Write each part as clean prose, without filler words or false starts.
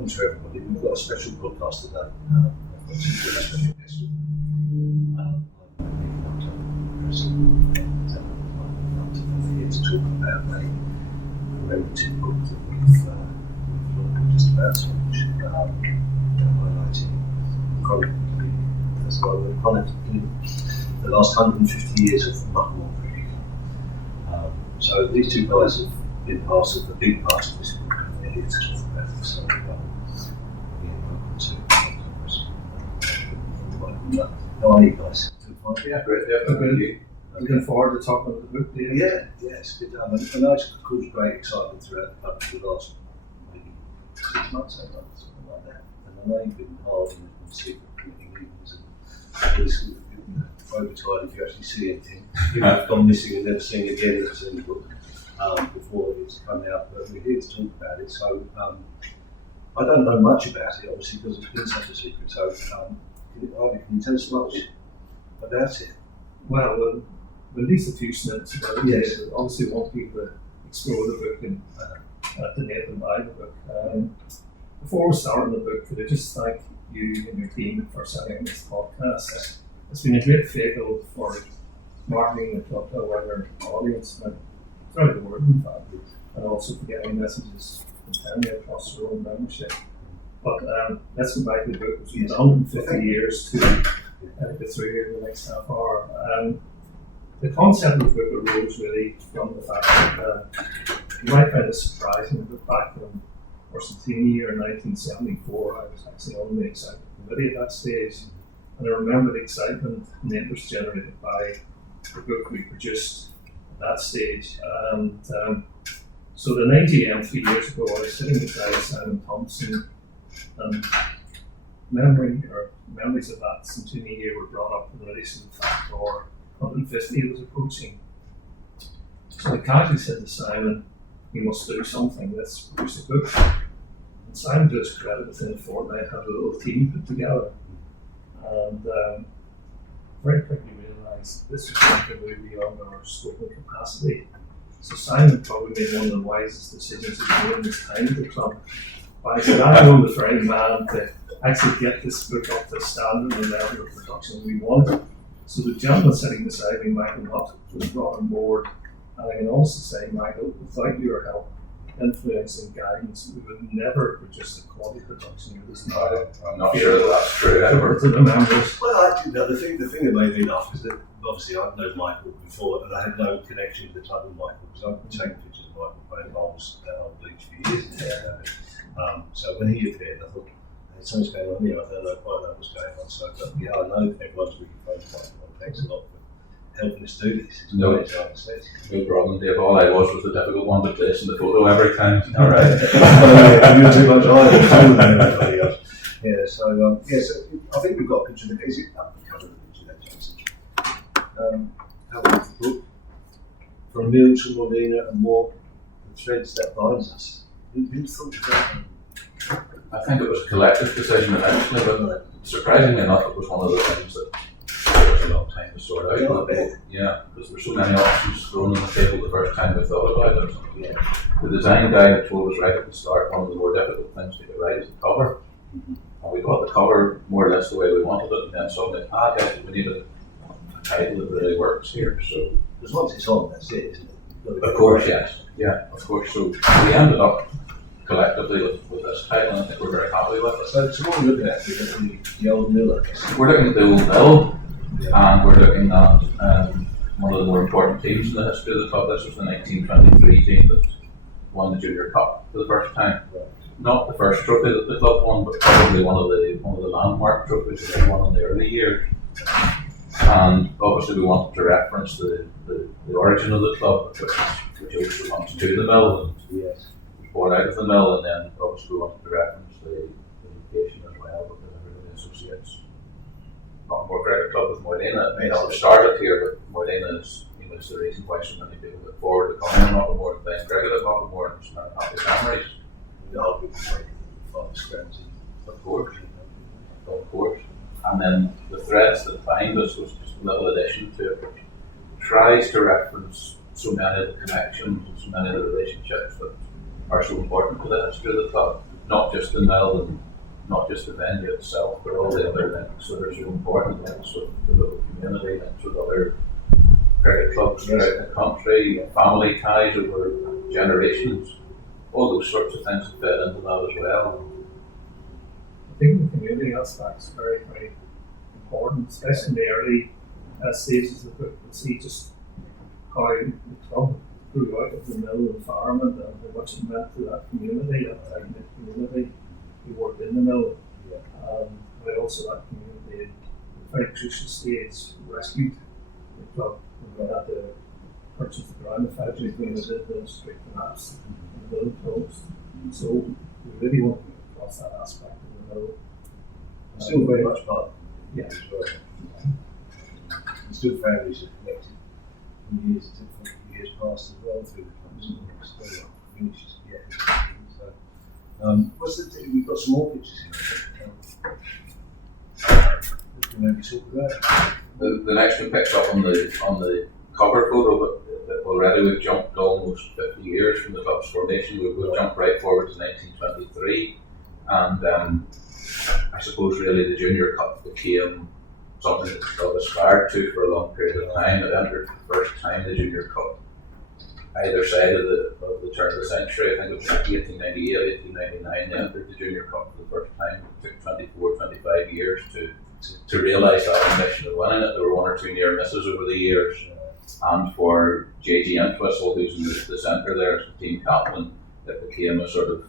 welcome to everybody. We've got a special podcast today. I've got two very special guests. I'm here to talk about a relative book that we've looked just about, which highlighting chronically as well as chronically the last 150 years of Muckamore Cricket Club. So these two guys have been part of the big part of this book, and they're here to talk about it. So welcome to Nutt. How are you guys? Yeah, great. Yeah, good. Looking forward to talking about the book. Yeah, it's good. I know it's caused great excitement throughout the club for the last maybe 6 months, 8 months, something like that. And I know you've been hard in secret committee meetings and really sort of overtired if you actually see anything. You've gone missing and never seen again if it's in the book before it's come out. But we're here to talk about it. So I don't know much about it, obviously, because it's been such a secret. So can you tell us much about it? Well, at least a few snippets about it. Yes. Obviously, we want people to explore the book and to name and buy the book. Before we start on the book, could I just thank you and your team for setting this podcast? It's been a great favour for marketing the club to a wider audience, throughout the world, in fact, and also for getting messages internally across our own membership. But let's go back to the book. It's been 150 years to get through here in the next half hour. The concept of the book arose really from the fact that you might find it surprising, but back in our centenary year in 1974, I was actually on the executive committee at that stage, and I remember the excitement and the interest generated by the book we produced at that stage. And so the 9GM 3 years ago, I was sitting beside Simon Thompson, and memories of that centenary year were brought up in relation to the fact our 150 was approaching. So I casually said to Simon, we must do something, let's produce a book. And Simon, to his credit, within a fortnight had a little team put together. And very quickly realised this was something way beyond our scope and capacity. So Simon probably made one of the wisest decisions he's made in his time at the club. But I said, I know the very man to actually get this book up to the standard and level of production we want. So the gentleman sitting beside me, Michael Nutt, was brought on board. And I can also say, Michael, without your help, influence and guidance, we would never produce the quality production you just now. I'm not sure that's true ever. To the members. Well, actually, the thing that made me laugh is that obviously I've known Michael before, and I had no connection to the club with Michael because I've been taking pictures of Michael playing bowls at Old Beach for years now. So when he appeared, I thought, something's going on here, I don't know quite know what's going on. So, but yeah, I know everyone's really focused on Michael. Thanks a lot for helping us do this. It's No problem, Dave. All I was the difficult one to place in the photo every time. All right. You're too much everybody else. Yeah, so I think we've got a picture of the. Is it up the cover of the picture there, Jason? How about the book? From Mill to Molina and more, the threads that binds us. Who thought of that? I think it was a collective decision eventually, but surprisingly enough, it was one of the things that took us a long time to sort out. Yeah, because there were so many options thrown on the table the first time we thought about it. Yeah. The design guy had told us right at the start one of the more difficult things to get right is the cover. Mm-hmm. And we got the cover more or less the way we wanted it, and then suddenly, we need a title that really works here. So, because once it's on, that's it, isn't it? Of course, yes. Yeah, of course. So we ended up collectively with this title, and I think we're very happy with it. So what we're looking at is the old mill, I guess. We're looking at the old mill, and we're looking at one of the more important teams in the history of the club. This was the 1923 team that won the Junior Cup for the first time. Right. Not the first trophy that the club won, but probably one of the landmark trophies that they won in the early years. And obviously we wanted to reference the origin of the club, which also comes to the mill and yes. born out of the mill, and then obviously we wanted to reference the location as well, because everybody associates Muckamore Cricket Club with Molina. It may not have started here, but Molina is the reason why so many people look forward to coming to Muckamore and playing cricket at Muckamore and spending happy memories. Of course. And then the threads that bind us was just a little addition to it, which tries to reference so many of the connections and so many of the relationships that are so important to the history of the club. not just the mill and not just the venue itself, but all the other links that are so important, links with the local community, links with other cricket clubs throughout the country, family ties over generations, all those sorts of things that fit into that as well. I think the community aspect is very, very important, especially in the early stages of the book. You see just how the club grew out of the mill environment and how much it meant to that community, that tight-knit community who worked in the mill. But also that community, at a very crucial stage, rescued the club. We had to purchase the ground effectively when we did the street collapse and the mill closed. So we really want to get across that aspect of the mill. It's still very much part of Yeah. it as well. And still families are connected in years past as well through the clubs and still finishes yet. So, we've got some more pictures here. We can maybe talk about. The next one picks up on the cover photo, but already we've jumped almost 50 years from the club's formation. We've jumped right forward to 1923, and I suppose really the Junior Cup became something that the club aspired to for a long period of time. It entered for the first time the Junior Cup either side of the turn of the century. I think it was 1898, 1899 they entered the Junior Cup for the first time. It took 24, 25 years to realise that ambition of winning it. There were one or two near misses over the years, and for J.G. Entwistle, who's in the centre there as the team captain, it became a sort of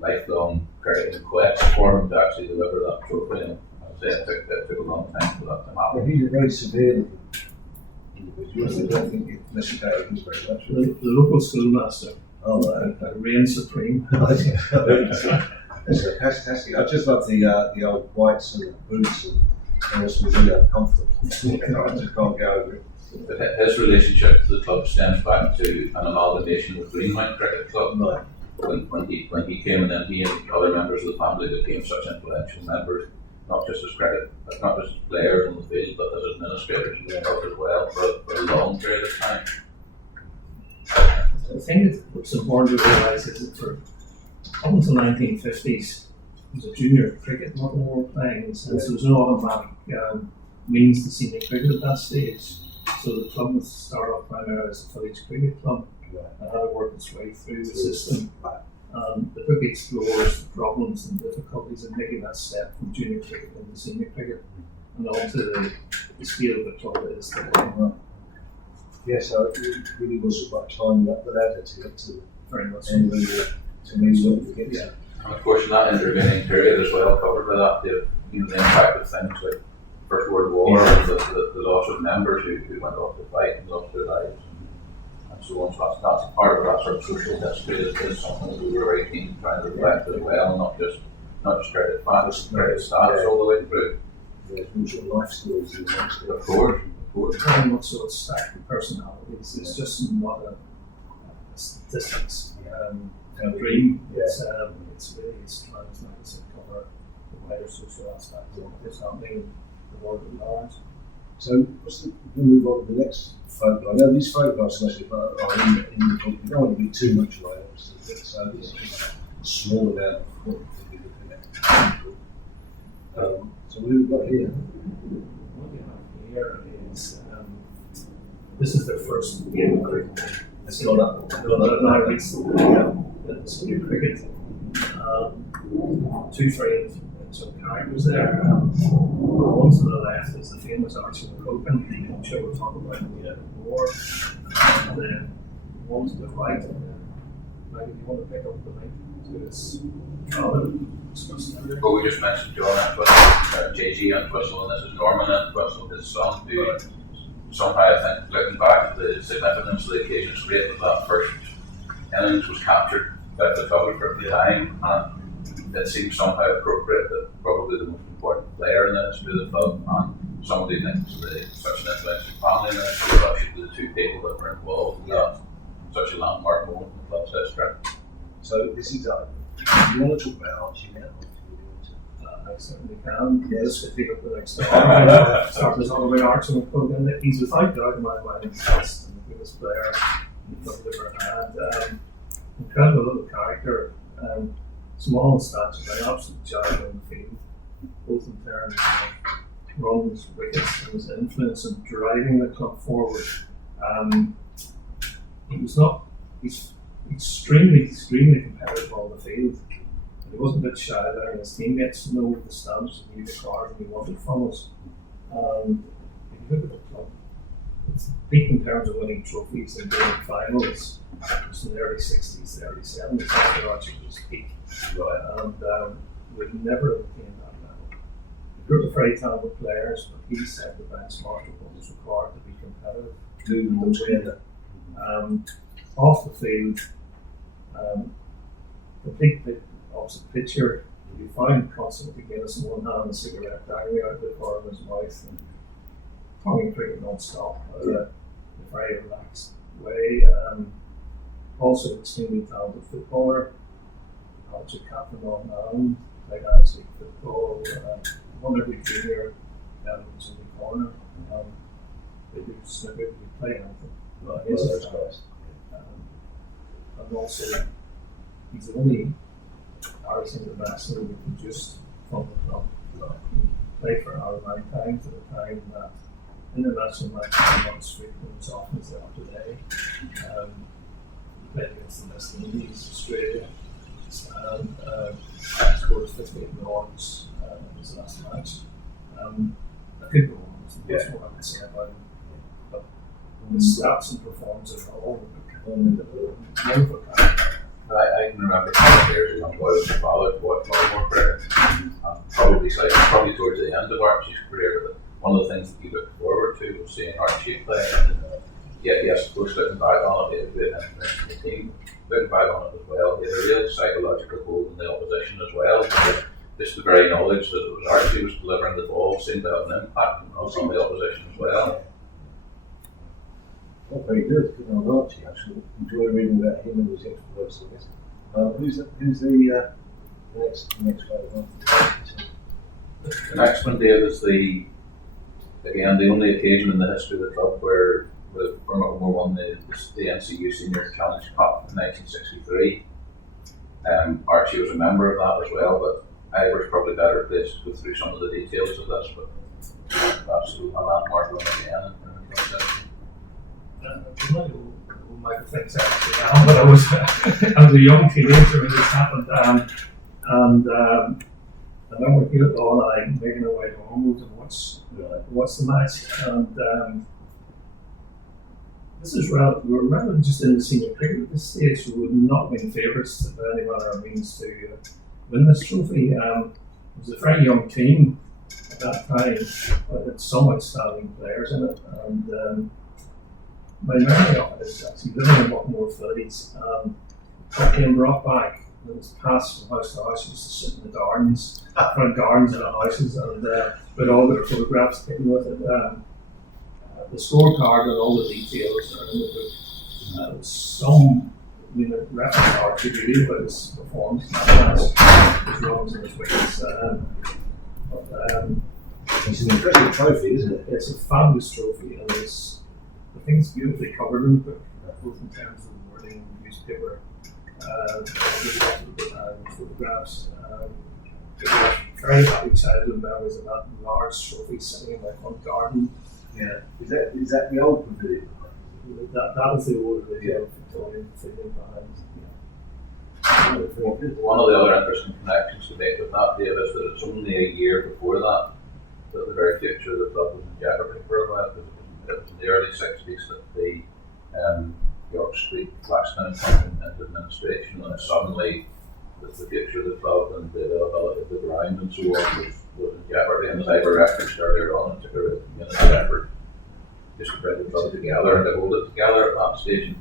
lifelong cricketing quest for him to actually deliver that trophy. And it took a long time for that to happen. Well, he's a very severe individual. I don't think it necessarily is very much. The local schoolmaster reigned supreme. It's fantastic. I just love the old whites and the boots, and they must be really uncomfortable. I just can't get over it. But his relationship to the club stems back to an amalgamation with Greenmount Cricket Club. Right. When he came, and then he and other members of the family became such influential members, not just as players on the field, but as administrators in the club as well for a long period of time. I think what's important to realise is that for up until the 1950s, there was a junior cricket Muckamore playing, in the sense there was no automatic means to senior cricket at that stage. So the club was started off primarily as a village cricket club and had to work its way through the system. The book explores the problems and difficulties in making that step from junior cricket into senior cricket and on to the scale of the club that is today. Yes, so it really was about climbing up the ladder to get to Very much. and to me what we get to. And of course, in that intervening period as well, covered by that, the impact of things like First World War and the loss of members who went off to fight and lost their lives and so on. So that's a part of that sort of social history is something that we were very keen to try and reflect as well, not just credit facts, credit stats all the way through. There's no sort of life stories in that. Of course. Very much so, it's stacked with personalities. It's just not a statistics dream. It's really trying to cover the wider social aspects of what's happening in the world at large. So we'll move on to the next photograph. Now these photographs are in the book. You don't want to be too much away, obviously, so it's a small amount of what we're looking at. So what have we got here? What we have here is this is their first game of cricket. It's gone up. Now recently, the senior cricket. Two framed some characters there. One to the left is the famous Ivor McMeekin, I'm sure we'll talk about more. And then one to the right, Maggie, do you want to pick up the link to this father? But we just mentioned John Entwistle, J.G. Entwistle, and this is Norman Entwistle, his son, who somehow I think, looking back at the significance of the occasion's rate that first innings was captured by the photographer at the time, and it seems somehow appropriate that probably the most important player in the history of the club and somebody next to such an influential family in the history are actually the two people that were involved in that, such a landmark moment in the club's history. So this is you want to talk about Archie now? I certainly can. Yes, if you go to the next slide. Start this all the way Archie McMeekin. He's without doubt in my mind the best and the biggest player the club ever had. Incredible little character. small and stats, but an absolute giant on the field, both in terms of runs, wickets, and his influence in driving the club forward. He's extremely competitive on the field. And he wasn't a bit shy there, and his teammates know the standards and the cards and he wanted from us. If you look at the club, it's peak in terms of winning trophies and winning finals. It was in the early 60s, the early 70s, that's when Archie was peak. And we've never attained that level. The group of very talented players, but he set the benchmark of what was required to be competitive. Moving them together. Off the field, complete opposite picture. You find constantly Guinness in one hand and a cigarette dangling out of the corner of his mouth and talking cricket non-stop in a very relaxed way. Also extremely talented footballer. Also captain on hand, played actually football, won every junior was in the corner. They do snippet, we play anything. Right, that's nice. And also, he's the only Irish international we produced from the club. He played for Ireland 9 times at a time that international matches were not as frequent as often as they are today. He played against the West Indies, Australia, and scored 58 runs in his last match. I could go on, there's much more I could say about him. But the stats and performances are all wonderful. I can remember years ago when I was my father to watch Muckamore Cricket. Probably towards the end of Archie's career, but one of the things that he looked forward to was seeing Archie play. Yes, of course, looking back on it, he had a great influence in the team. Looking back on it as well, he had a real psychological hold in the opposition as well. Just the very knowledge that it was Archie was delivering the ball seemed to have an impact on the opposition as well. Oh, very good. Good on Archie, actually. Enjoy reading about him and his exploits, I guess. Who's the next one? The next one, Dave, is the only occasion in the history of the club where Muckamore won the NCU Senior Challenge Cup in 1963. Archie was a member of that as well, but Ivor's probably better placed to go through some of the details of this, but that's a landmark one again. I might have things actually now, but I was a young teenager when this happened, and I remember here at all I making our way home and watch the match, and this is we're relatively just in the senior cricket at this stage, so we would not been favourites by any manner of means to win this trophy. It was a very young team at that time, but had some outstanding players in it, and my memory of it is actually living in Muckamore Village. Came brought back. It was passed from house to house. We used to sit in the gardens, front gardens in the houses, and with all their photographs taken with it. The scorecard and all the details are in the book. The reference Archie really about his performance in that match, his runs and his wickets. It's an impressive trophy, isn't it? It's a fabulous trophy, and I think it's beautifully covered in the book, both in terms of the wording, newspaper, photographs. Very happy childhood memories of that large trophy sitting in my front garden. Yeah. Is that the old pavilion? That is the old Victorian pavilion behind. One of the other interesting connections to make with that, Dave, is that it's only a year before that the very future of the club was in jeopardy for a while, because it was in the early 60s that the York Street Blackstone came into administration, and suddenly the future of the club and the availability of the ground and so on was in jeopardy. And as I referenced earlier on, it took a real community effort just to bring the club together and to hold it together at that stage. And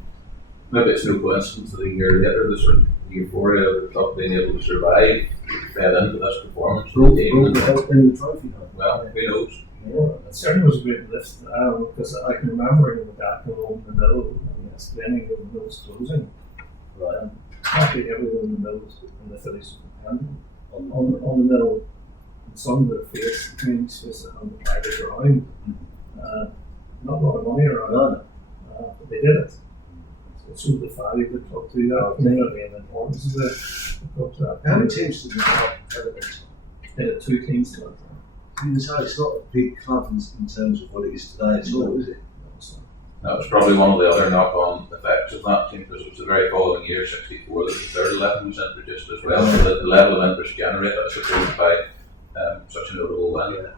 maybe it's no coincidence that a year later the sort of euphoria of the club being able to survive fed into this performance. Help in the trophy hunt. Well, who knows? Yeah, it certainly was a great lift, because I can remember in the back home in the middle and explaining when the mill was closing. Right. Actually, everyone in the mill was in the village was dependent on the mill. And some of their face, the community's face on the private ground. Not a lot of money around, but they did it. So also the value of the club to that community and the importance of the club to that. How many teams did the club have at that time? There are 2 teams to that. I mean, it's not a big club in terms of what it is today at all, is it? That was probably one of the other knock-on effects of that team, because it was the very following year, 64, that the third 11 was introduced as well. So the level of interest generated, I suppose, by such a notable win. Yeah.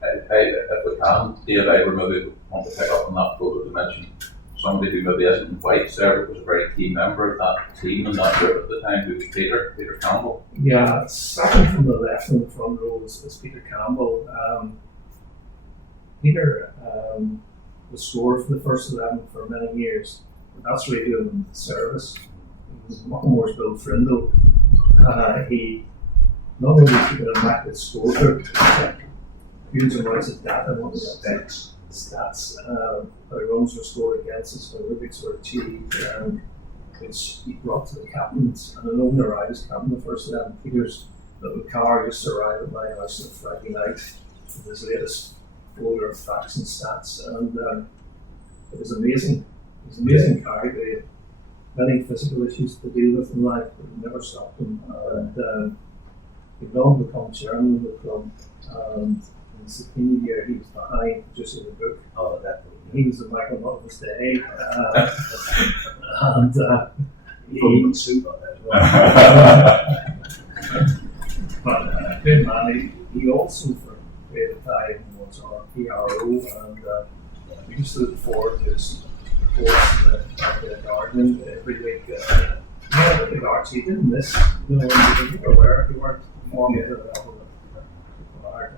If we can, Dave, I would maybe want to pick up on that photo to mention somebody who maybe isn't in whites there, but was a very key member of that team and that group at the time, who was Peter Campbell. Yeah, second from the left in the front row is Peter Campbell. Peter was scored for the first 11 for many years, but that's really doing him the service. He was Muckamore's build friend though. He not only keeping an immaculate scorecard, huge amounts of data on the stats, how runs were scored against us, how wickets were achieved, which he brought to the captains. And I know when I was captain the first 11, Peter's little car used to arrive at my house on Friday night with his latest folder of facts and stats, and it was amazing. It was an amazing character. He had many physical issues to deal with in life, but it never stopped him. And he'd long become chairman of the club. In the second year, he was behind just in the book. Oh, that He was the Michael Nutt of his day, and probably not suit like that as well. but good man. He also for a period of time was our PRO, and we used to look forward to his reports in the garden every week. Yeah, the arts he didn't miss. You were weren't performing at the level of art.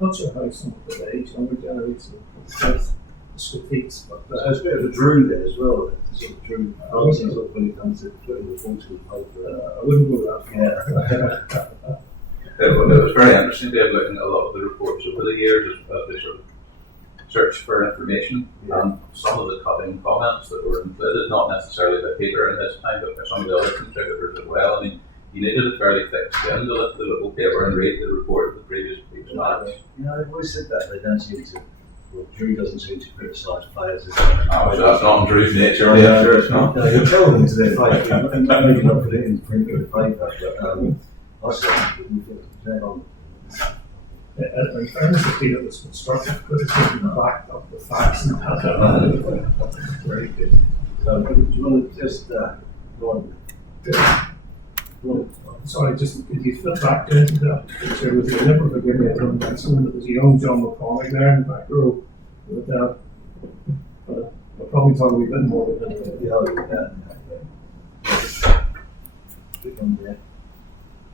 Not sure how some of today's younger generation with critiques, but There's a bit of a Drew there as well. Sort of Drew when it comes to putting the full to the paper. I wouldn't go that far. Yeah. It was very interesting, Dave, looking at a lot of the reports over the years as they sort of searched for information, and some of the cutting comments that were included, not necessarily by Peter in his time, but by some of the other contributors as well. I mean, you needed a fairly thick skin to lift the little paper and read the report of the previous match. You know, I've always said that. They don't seem to, well, Drew doesn't seem to criticise players. Oh, so that's not in Drew's nature, Yeah, sure it's not. No, you'll tell them to their face. Maybe not put it in print or paper, but I said, we think on. In fairness to Peter, it was constructive criticism backed up with facts and data. Very good. So, do you want to just go on? Sorry, just could you flip back to that picture with you? Never forgive me, I don't mention it was a young John McCormick there in the back row. But I'll probably talk a wee bit more about it. Yeah.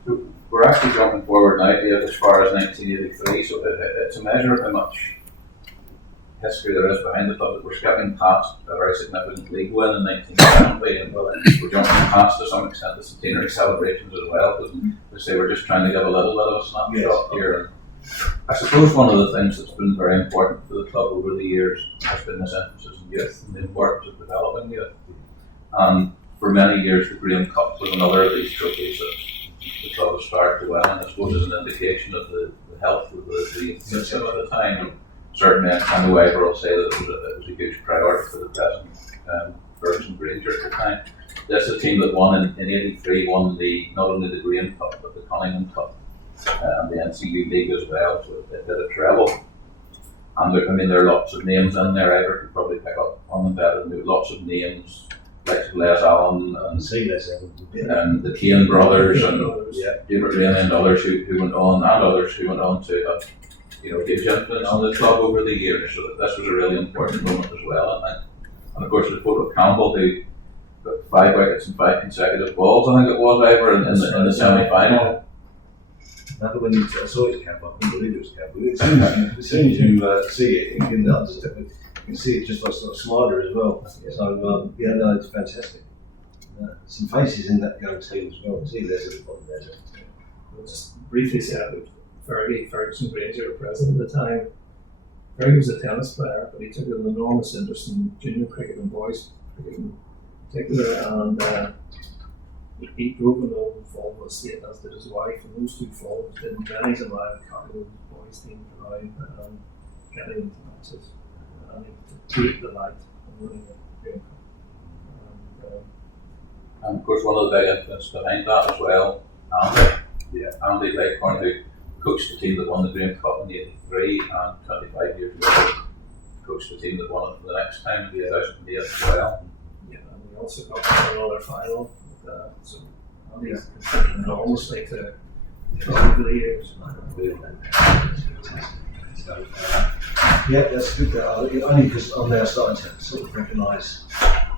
So we're actually jumping forward now, Dave, as far as 1983, so it's a measure of how much history there is behind the club that we're skipping past a very significant league win in 1970, and we're jumping past to some extent the centenary celebrations as well, because we say we're just trying to give a little bit of a snapshot here. And I suppose one of the things that's been very important for the club over the years has been this emphasis on youth and the importance of developing youth. And for many years, the Graham Cup was another of these trophies that the club aspired to win, and I suppose is an indication of the health of the system at the time. And certainly, I know Ivor will say that it was a huge priority for the present Ferguson Granger at the time. This is a team that won in '83, won not only the Graham Cup but the Cunningham Cup and the NCU League as well. So it did a treble. And there are lots of names in there. Ivor could probably pick up on them better. There are lots of names like Les Allen and the Kane brothers and David Rainey and others who went on, and others who went on to have huge influence on the club over the years. So this was a really important moment as well, I think. And of course, there's a photo of Campbell who got 5 wickets in 5 consecutive balls, I think it was, Ivor, in the semi-final. Remember when I saw it, Campbell, I couldn't believe it was Campbell. As soon as you see it, you can see it just like sort of slider as well. So, it's fantastic. Some faces in that young team as well. See, there's a lot there. We'll just briefly say about Ferguson Granger, president at the time. Fergie was a tennis player, but he took an enormous interest in junior cricket and boys cricket in particular, and he drove an old Volvo estate, as did his wife, and those two Volvos did many a mile of carrying the boys' team around and getting into matches. And he took great delight in winning the Graham Cup. And of course, one of the big influences behind that as well, Andy. Yeah. Andy Leghorn, who coached the team that won the Graham Cup in '83, and 25 years ago, coached the team that won it for the next time in 2008 as well. Yeah, and we also got another final. So Andy's contributed enormously to the years. So, yeah, that's good. Only because I'm now starting to sort of recognise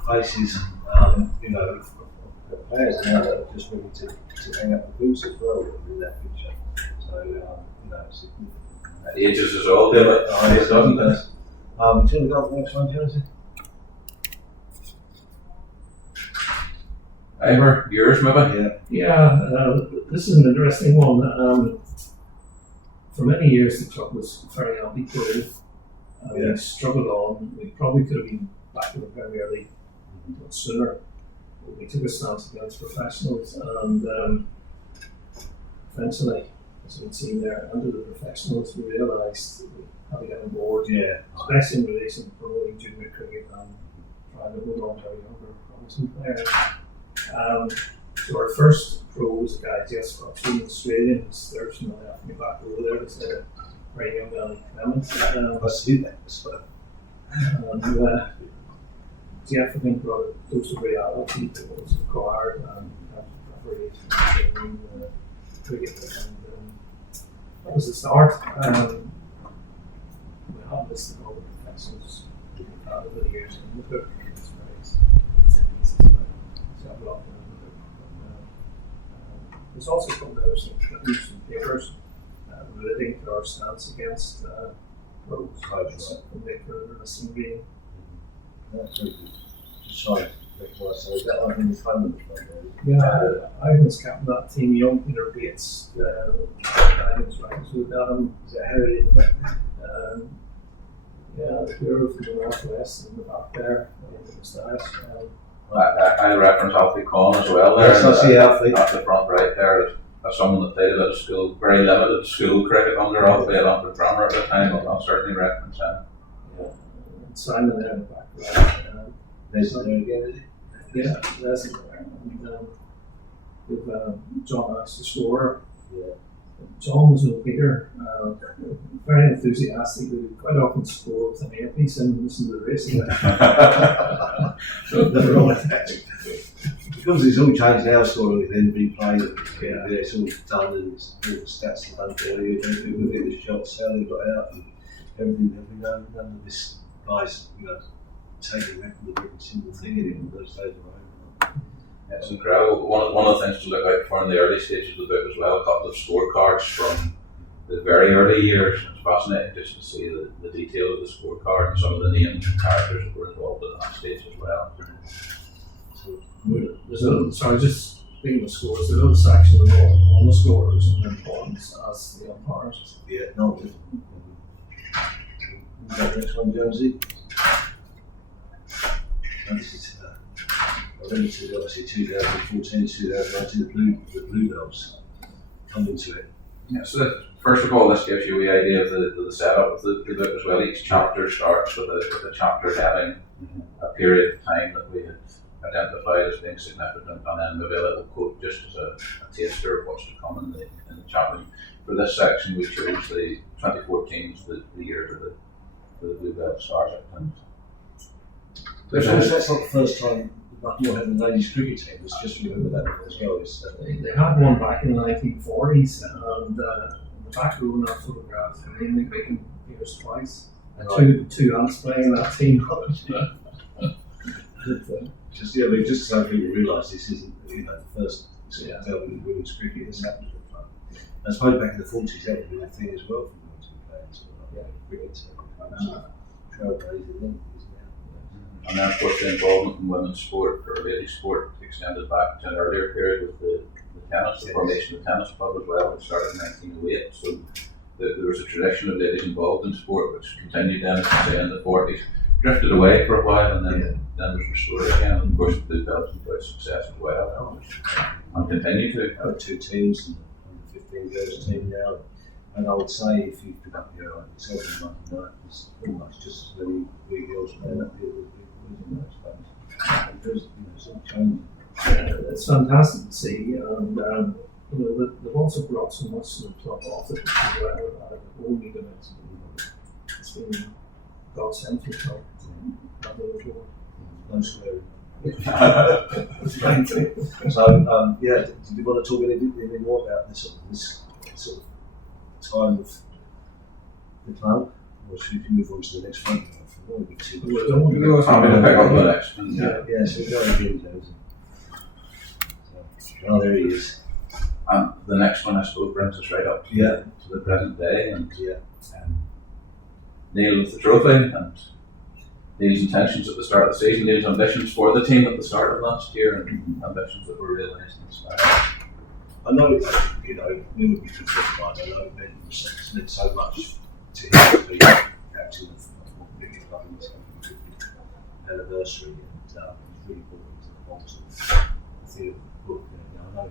faces, you know, of players now that are just ready to hang up the boots as well in that picture. So, you know, it's It ages us all, do it? it doesn't it? Do you want to go for the next one, Jonesy? Ivor, yours maybe? Yeah, this is an interesting one. For many years, the club was very anti-pro. We struggled on. We probably could have been back in the Premier League much sooner. But we took a stance against professionals, and eventually, as we've seen there, under the professionals, we realised we had to get on board, especially in relation to promoting junior cricket and trying to hold on to our younger promising players. So our first pro was a guy just got through in Australia. There's from the left me back over there. It's a very young Alan Clement. Must be that as well. And Jeff, I think, brought a dose of reality that was required and preparation in cricket. And that was the start. We have listed all the professionals over the years in the book. It's very pieces of several of them. There's also come out some papers relating to our stance against pros. And they could have seen being. That's very good. Just trying to recognise so that I've been funded. Yeah, I was captain of that team, young Peter Bates, Diamonds Rivals with Is that Harry in the back? yeah, the hero from the northwest in the back there, the moustache. I reference Alfie Conn as well there. Yes, I see Alfie. At the front right there, as someone that played a bit of school, very limited school cricket under Alfie at Alfred Grammar at the time, I'll certainly reference him. Yeah, and Simon there in the back right. There's there again, is it? Yeah, that's it there. And with John Axe, the scorer. Yeah. John was no bigger, very enthusiastic. He would quite often score with an earpiece and listen to the racing. Nothing wrong with that. Because it's all changed now, scoring and then replaying it. Yeah, it's all done and it's all the stats are done for you. We'll get the shots, how they got out and everything. None of this guys, you know, taking record of every single thing in it. Those days are over. It's incredible. One of the things to look out for in the early stages of the book as well, a couple of scorecards from the very early years. It's fascinating just to see the detail of the scorecard and some of the names and characters that were involved at that stage as well. Sorry, just speaking of scores, there's a little section on the scorers and their importance as the umpires. Yeah, no, just. That next one, Jonesy. And this is obviously 2014, 2019, the Bluebells come into it. Yeah, so first of all, this gives you the idea of the setup of the book as well. Each chapter starts with a chapter heading, a period of time that we had identified as being significant, and then maybe a little quote just as a taster of what's to come in the chapter. For this section, we chose the 2014 as the year that the Bluebells started. And that's not the first time Muckamore had a ladies cricket team. Let's just remember that as well. They had one back in the 1940s, and in the back row in that photograph, Ivor McMeekin appears twice. And two ants playing that team. Just so people realise this isn't the first development of women's cricket that's happened at the club. I suppose back in the 40s that would be a thing as well for women to be playing cricket. Trailblazing then. And then, of course, the involvement in women's sport or ladies' sport extended back to an earlier period with the tennis, the formation of the tennis club as well, which started in 1908. So there was a tradition of ladies involved in sport, which continued then, say, in the 40s, drifted away for a while, and then was restored again. And of course, the Bluebells enjoyed success as well, and continue to. Have two teams, and the 15 girls team now. And I would say if you pick up your yourself in 99, it's pretty much just as many girls playing up here with boys in those days. Because it's all it's fantastic to see, and they've also brought so much to the club off it as well. The whole new dimension. It's been God sent for the club. No swearing. So, yeah, did you want to talk any more about this sort of time of the club? Or should you move on to the next one? I'm going to pick up the next one. Yeah, so we're going again, oh, there he is. And the next one, I suppose, brings us right up to the present day. And Neil with the trophy, and Neil's intentions at the start of the season, Neil's ambitions for the team at the start of last year, and ambitions that were realised in this last. I know, Neil would be confused. I know Ben has meant so much to him to be captain of Cricket Club in his 50th anniversary, and he's really brought into the whole sort of thing of the book. I know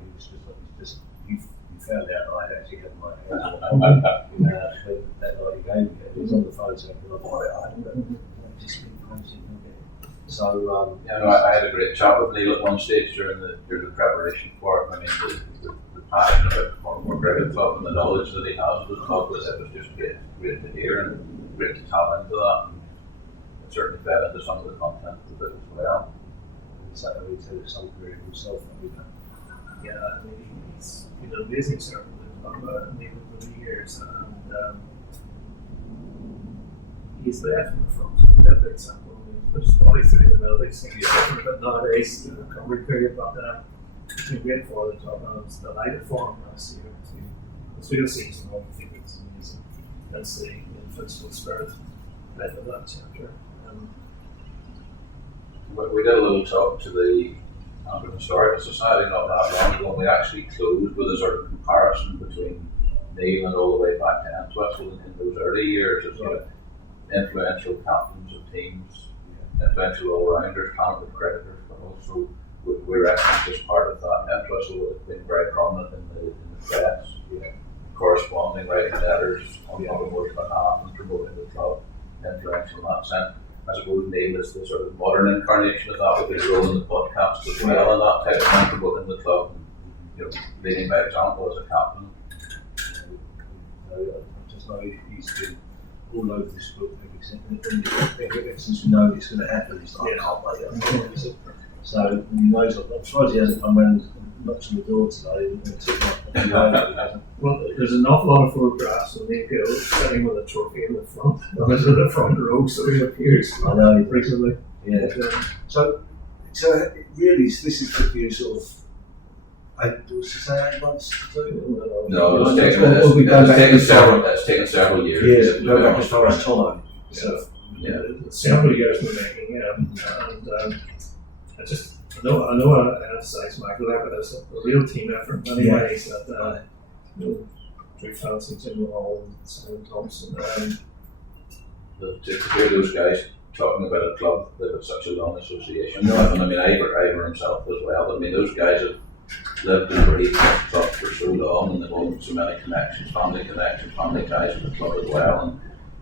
you found out that I actually had my hands on that night he gave me. It was on the photo, so I had a great chat with Neil at one stage during the preparation for it. I mean, the passion about Muckamore Cricket Club and the knowledge that he has of the club was just great to hear and great to tap into that. And it certainly fed into some of the content of it as well. So he said some career himself. Yeah, I mean, he's been an amazing servant of Neil over the years, and he's there from the front. That big example. Puts his body through the middle. They seem to be different a bit nowadays in the recovery period, but it's been great for the club, and I was delighted for him last year to see the season. I think it's amazing. That's the invincible spirit out of that chapter. We did a little talk to the Andrew Historical Society not that long ago, and we actually closed with a sort of comparison between Neil and all the way back to Entwistle in those early years as influential captains of teams, influential all-rounders, talented cricketers, but also we reckon just part of that. Entwistle has been very prominent in the press, corresponding, writing letters on Muckamore's behalf and promoting the club, influential in that sense. I suppose Neil is the sort of modern incarnation of that, with his role in the podcast as well, and that type of thing, promoting the club, and, leading by example as a captain. I just know he's been all over this book ever since we know it's going to happen. He's like, I can't wait. So he knows. I'm surprised he hasn't come round and knocked on the door today and took my Well, there's an awful lot of photographs of Neil Gill sitting with a trophy in the front, in the front row, so he appears. I know frequently. Yeah. So really, this is took you sort of 8 months to do? No, it's taken several years. Yeah, go back as far as time. Several years in the making, and I know I emphasise Michael there, but it's a real team effort in many ways that Drew Fancy, Jim Hall, and Simon Thompson. To hear those guys talking about a club that have such a long association with, and I mean Ivor himself as well. I mean, those guys have lived and breathed the club for so long, and they've owned so many connections, family ties with the club as well,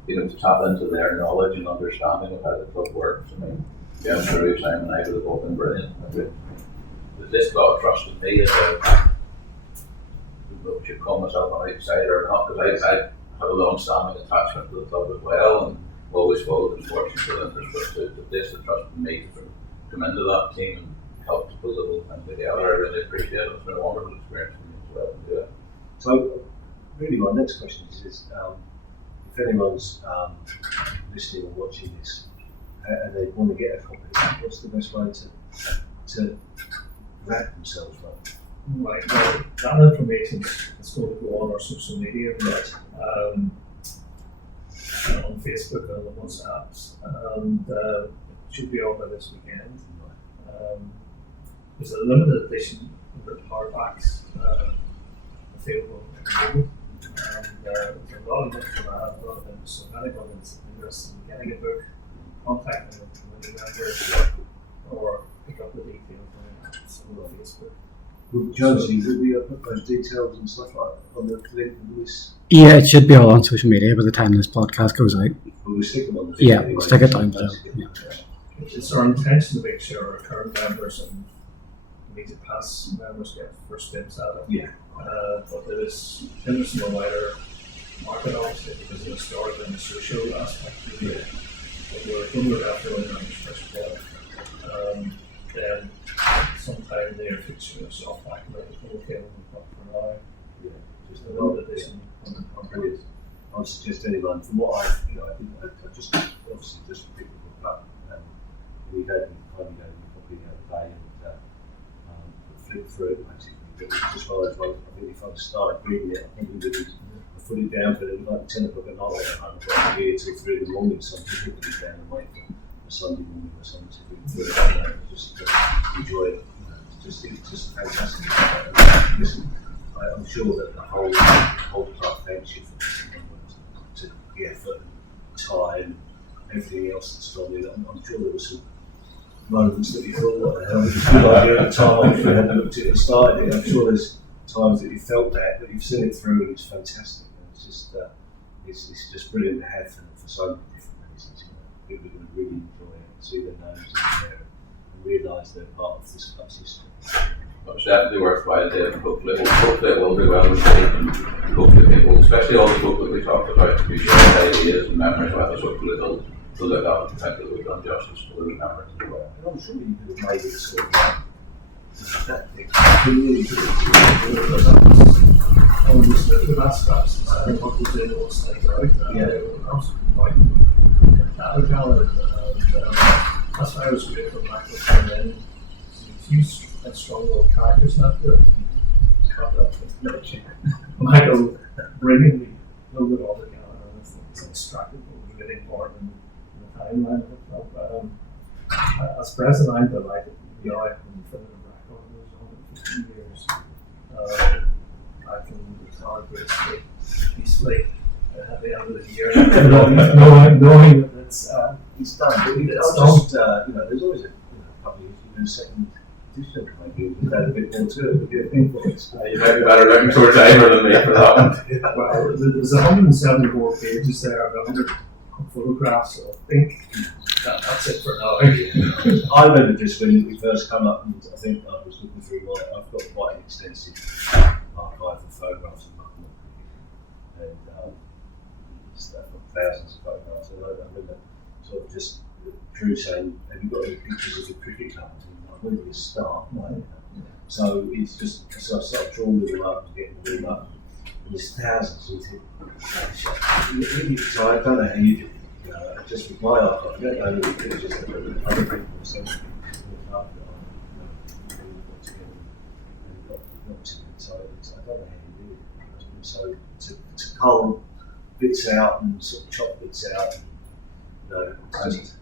and to tap into their knowledge and understanding of how the club works. I mean, Jim, Drew, Simon, Ivor have all been brilliant. This got a trust in me as I should call myself an outsider or not, because I have a long-standing attachment to the club as well, and always followed his fortunes with interest, but to this, the trust in me to come into that team and help to put the whole thing together, I really appreciate it. It's been a wonderful experience for me as well to do it. So, really, my next question is if anyone's listening or watching this and they want to get a copy, what's the best way to wrap themselves up? Right, well, that information is going to go on our social media, on Facebook and on WhatsApp, and it should be on by this weekend. There's a limited edition of the hardbacks available at the moment, and there's a lot of them for that, a lot of them. So if anyone's interested in getting a book, contact them with the member or pick up the details on Facebook. Well, Jonesy, will we put those details and stuff like on the link in this? Yeah, it should be all on social media by the time this podcast goes out. Will we stick them on the thing? Yeah, anyway? stick it down below. Yeah. It's our intention to make sure our current members and immediate pass members get first dibs at it. Yeah. But there is interesting a wider market obviously because of the historical and the social aspect. Yeah. But when we're after winning on the first ball, then sometime in the near future, it's off back and okay, we'll for now. Yeah. Just A a little lot bit this I'm brilliant. I would suggest anyone, from what I just obviously just picked the book up and we had probably a day and flipped through it basically. But just while I was waiting, I think if I'd started reading it, I think we would have put it down for like 10 o'clock at night and I've got to here till 3 in the morning, so I'm just putting it down and wait for Sunday morning or something to read through it and just enjoy it. It's just fantastic. Listen, I'm sure that the whole club thanks you for the effort, time, everything else that's gone in. I'm sure there were some moments that you thought, what the hell, it was a good idea at the time if you hadn't looked at it and started it. I'm sure there's times that you felt that, but you've seen it through and it's fantastic. It's just it's just brilliant to have for so many different reasons. People are going to really enjoy it, see their names in there and realise they're part of this club's history. It's definitely worthwhile to hopefully it will be well received and hopefully people, especially all the folk that we talked about, who share ideas and memories with us, hopefully they'll look up and think that we've done justice to those memories as well. And I'm sure you could have made it sort of that thing. Really on the last straps, what was in all state out. I was quite gallery. That's why I was great for Michael came in. A few strong little characters out there. Michael brilliantly loaded all together and it's extracted what was really important in the timeline of the club. As president, I'm delighted. You know, I've been filling a record of 15 years. I can retire gracefully, peacefully at the end of the year, knowing that it's it's done. But it's just, there's always a couple of years you do second edition, maybe we've had a bit more to it. You might be better looking towards Ivor than me for that one. Well, there's 174 pages there of 100 photographs, so I think that's it for now. I remember just when we first come up, and I think I was looking through I've got quite an extensive archive of photographs of Muckamore Cricket, and thousands of photographs. And I remember sort of just Drew saying, "Have you got any pictures of the cricket club?" And where do you start? Right? So it's just so I started drawing them up and getting them up. And there's thousands, and you think, so I don't know how you do it. Just with my archive, I don't know any pictures that other people have sent me. Got to it. So I don't know how you do it. So to cull bits out and sort of chop bits out.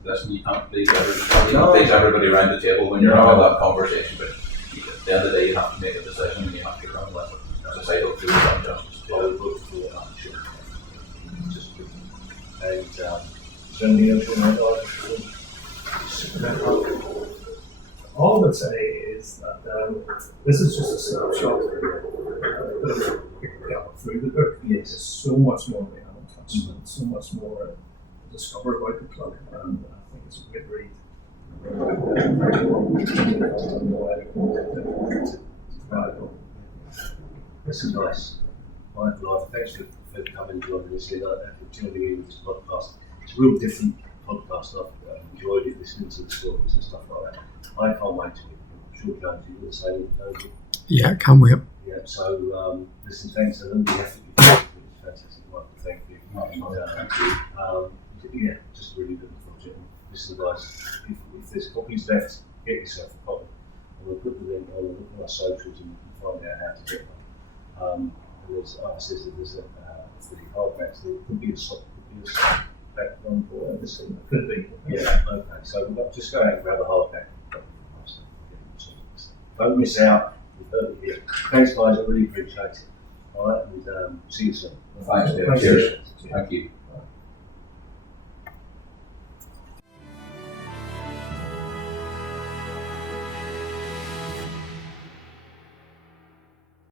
Listen, you can't please everybody around the table when you're having that conversation, but at the end of the day you have to make a decision and you have to run with it. As I say, hopefully we've done justice to it. And is there anything else you want to add? All I would say is that this is just a snapshot through the book. Yes. There's so much more we haven't touched on, so much more to discover about the club, and I think it's a great read. This is nice. Michael, thanks for coming and joining us here, joining in with this podcast. It's a real different podcast. I've enjoyed it, listening to the stories and stuff like that. I can't wait to it. I'm sure Jones, you will say it, don't you? Yeah, can't wait. Yeah, so listen, thanks to them. The effort you put into it is fantastic, Michael. Thank you. Yeah, just really looking forward to it. Listen, guys, if there's copies left, get yourself a copy. And we'll put the link on our socials and find out how to get one. There's the hardbacks, there could be a soft back one for everything. Could be. Yeah, okay. So just go out and grab a hardback. Don't miss out. We've heard it here. Thanks, guys. I really appreciate it. All right, and see you soon. Thanks, Dave. Cheers. Thank you.